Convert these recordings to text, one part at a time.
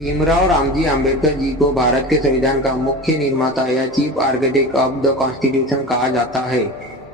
भीमराव रामजी आम्बेडकर जी को भारत के संविधान का मुख्य निर्माता या chief architect of the constitution कहा जाता है,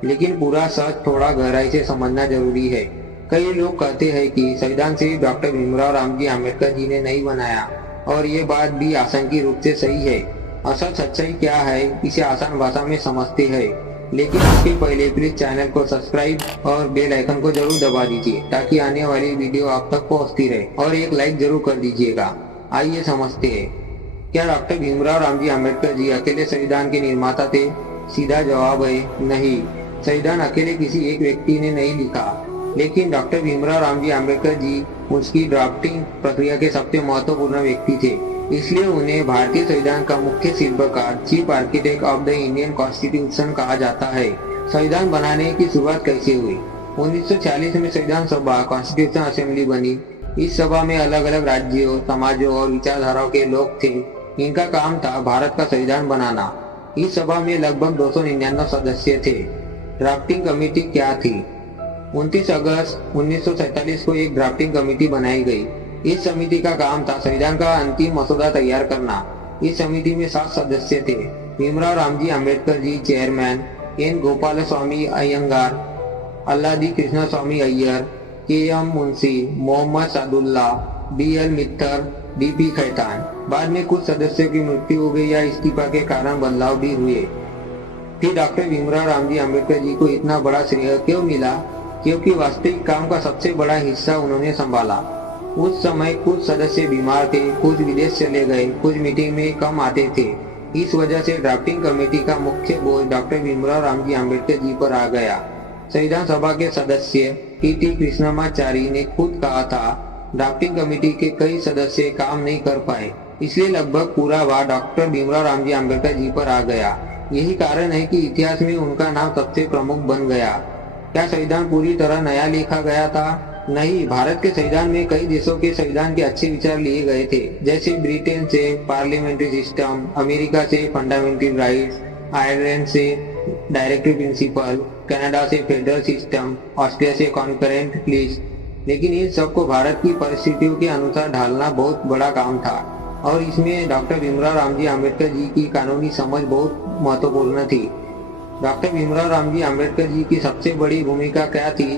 लेकिन पूरा सच थोड़ा गहराई से समझना जरूरी है। कई लोग कहते हैं कि संविधान सिर्फ डॉक्टर भीमराव रामजी आम्बेडकर जी ने नहीं बनाया, और ये बात भी आंशिक रूप से सही है। असल सच्चाई क्या है, इसे आसान भाषा में समझते हैं, लेकिन उसके पहले प्लीज चैनल को सब्सक्राइब और बेल आइकन को जरूर दबा दीजिए ताकि आने वाली वीडियो आप तक पहुंचती रहे, और एक लाइक जरूर कर दीजिएगा। आइए समझते हैं, क्या डॉक्टर भीमराव रामजी आम्बेडकर जी अकेले संविधान के निर्माता थे? सीधा जवाब है नहीं। संविधान अकेले किसी एक व्यक्ति ने नहीं लिखा, लेकिन डॉक्टर भीमराव रामजी आम्बेडकर जी उसकी ड्राफ्टिंग प्रक्रिया के सबसे महत्वपूर्ण व्यक्ति थे। इसलिए उन्हें भारतीय संविधान का मुख्य शिल्पकार, chief architect of the Indian constitution कहा जाता है। संविधान बनाने की शुरुआत कैसे हुई? 1940 में संविधान सभा कॉन्स्टिट्यूशन असेंबली बनी। इस सभा में अलग अलग राज्यों, समाजों और विचारधाराओं के लोग थे। इनका काम था भारत का संविधान बनाना। इस सभा में लगभग 299 सदस्य थे। ड्राफ्टिंग कमेटी क्या थी? 29 अगस्त 1947 को एक ड्राफ्टिंग कमेटी बनाई गई। इस समिति का काम था संविधान का अंतिम मसौदा तैयार करना। इस समिति में 7 सदस्य थे। भीमराव रामजी आम्बेडकर जी चेयरमैन, एन गोपाल स्वामी अयंगार, अल्लादी कृष्ण स्वामी अय्यर, के.एम. मुंशी, मोहम्मद सादुल्ला, बी.एल. मित्तर, डी.पी. खैतान। बाद में कुछ सदस्यों की मृत्यु हो गई या इस्तीफा के कारण बदलाव भी हुए। फिर डॉक्टर भीमराव रामजी आम्बेडकर जी को इतना बड़ा श्रेय क्यों मिला? क्योंकि वास्तविक काम का सबसे बड़ा हिस्सा उन्होंने संभाला। उस समय कुछ सदस्य बीमार थे, कुछ विदेश चले गए, कुछ मीटिंग में कम आते थे। इस वजह से ड्राफ्टिंग कमेटी का मुख्य बोझ डॉक्टर भीमराव रामजी आम्बेडकर जी पर आ गया। संविधान सभा के सदस्य टी.टी. कृष्णमाचारी ने खुद कहा था, ड्राफ्टिंग कमेटी के कई सदस्य काम नहीं कर पाए, इसलिए लगभग पूरा भार डॉक्टर भीमराव रामजी आम्बेडकर जी पर आ गया। यही कारण है कि इतिहास में उनका नाम सबसे प्रमुख बन गया। क्या संविधान पूरी तरह नया लिखा गया था? नहीं। भारत के संविधान में कई देशों के संविधान के अच्छे विचार लिए गए थे, जैसे ब्रिटेन से पार्लियामेंट्री सिस्टम, अमेरिका से फंडामेंटल राइट्स, आयरलैंड से डायरेक्टिव प्रिंसिपल, कनाडा से फेडरल सिस्टम, ऑस्ट्रिया से कॉन्करेंट लिस्ट। लेकिन इन सबको भारत की परिस्थितियों के अनुसार ढालना बहुत बड़ा काम था, और इसमें डॉक्टर भीमराव रामजी आम्बेडकर जी की कानूनी समझ बहुत महत्वपूर्ण थी। डॉक्टर भीमराव रामजी आम्बेडकर जी की सबसे बड़ी भूमिका क्या थी?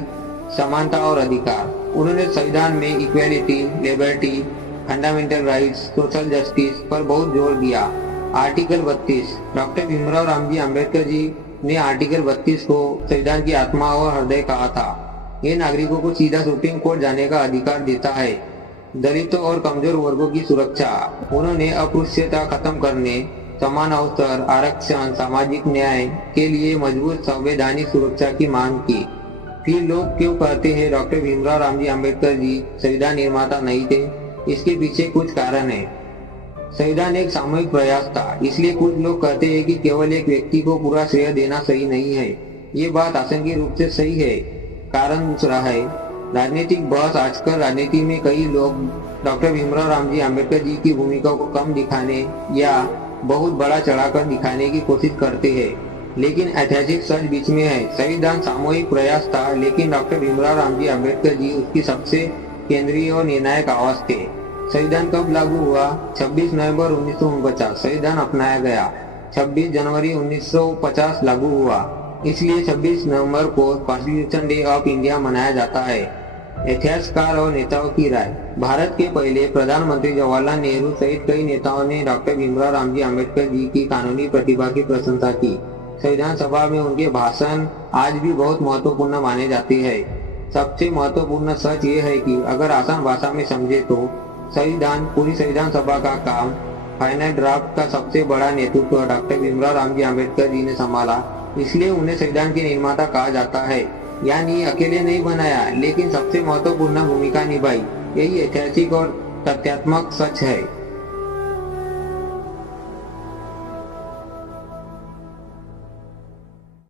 समानता और अधिकार। उन्होंने संविधान में equality, liberty, fundamental rights, social justice पर बहुत जोर दिया। आर्टिकल 32। डॉक्टर भीमराव रामजी आम्बेडकर जी ने आर्टिकल 32 को संविधान की आत्मा और हृदय कहा था। ये नागरिकों को सीधा सुप्रीम कोर्ट जाने का अधिकार देता है। दलितों और कमजोर वर्गों की सुरक्षा। उन्होंने अस्पृश्यता खत्म करने, समान अवसर, आरक्षण, सामाजिक न्याय के लिए मजबूत संवैधानिक सुरक्षा की मांग की। फिर लोग क्यों कहते हैं डॉक्टर भीमराव रामजी आम्बेडकर जी संविधान निर्माता नहीं थे? इसके पीछे कुछ कारण है। संविधान एक सामूहिक प्रयास था, इसलिए कुछ लोग कहते हैं कि केवल एक व्यक्ति को पूरा श्रेय देना सही नहीं है। ये बात आंशिक रूप से सही है। कारण दूसरा है राजनीतिक बहस। आजकल राजनीति में कई लोग डॉक्टर भीमराव रामजी आम्बेडकर जी की भूमिका को कम दिखाने या बहुत बड़ा चढ़ाकर दिखाने की कोशिश करते हैं, लेकिन ऐतिहासिक सच बीच में है। संविधान सामूहिक प्रयास था, लेकिन डॉक्टर भीमराव रामजी आम्बेडकर जी उसकी सबसे केंद्रीय और निर्णायक आवाज थे। संविधान कब लागू हुआ? 26 नवंबर 1949 संविधान अपनाया गया। 26 जनवरी 1950 लागू हुआ, इसलिए 26 नवंबर को कॉन्स्टिट्यूशन डे ऑफ इंडिया मनाया जाता है। इतिहासकार और नेताओं की राय। भारत के पहले प्रधानमंत्री जवाहरलाल नेहरू सहित कई नेताओं ने डॉक्टर भीमराव रामजी आम्बेडकर जी की कानूनी प्रतिभा की प्रशंसा की। संविधान सभा में उनके भाषण आज भी बहुत महत्वपूर्ण माने जाते हैं। सबसे महत्वपूर्ण सच ये है कि अगर आसान भाषा में समझे तो पूरी संविधान सभा का काम, फाइनल ड्राफ्ट का सबसे बड़ा नेतृत्व डॉक्टर भीमराव रामजी आम्बेडकर जी ने संभाला। इसलिए उन्हें संविधान के निर्माता कहा जाता है। यानी अकेले नहीं बनाया, लेकिन सबसे महत्वपूर्ण भूमिका निभाई। यही ऐतिहासिक और तथ्यात्मक सच है।